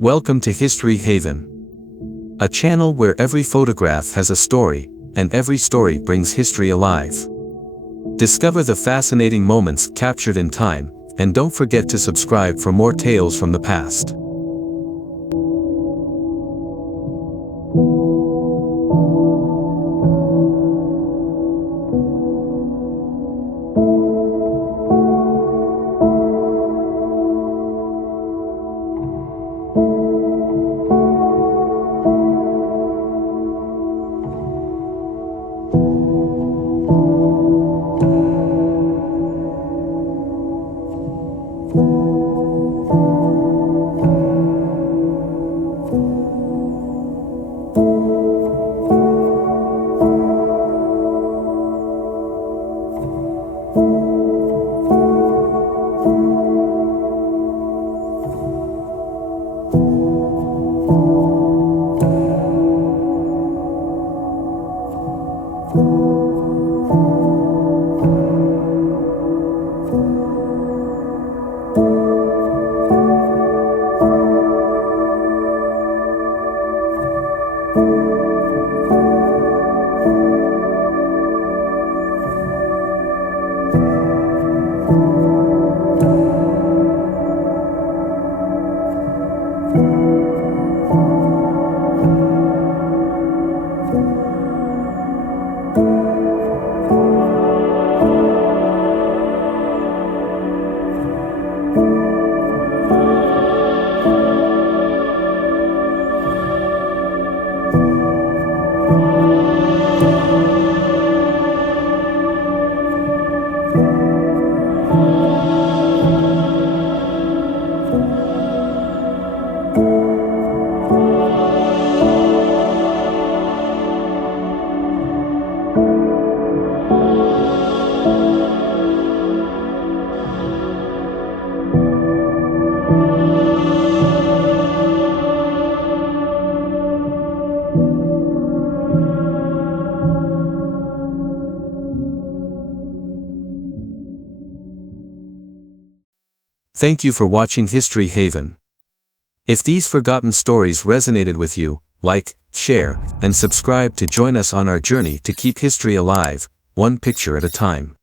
Welcome to History Haven, a channel where every photograph has a story, and every story brings history alive. Discover the fascinating moments captured in time, and don't forget to subscribe for more tales from the past. Thank you for watching History Haven. If these forgotten stories resonated with you, like, share, and subscribe to join us on our journey to keep history alive, one picture at a time.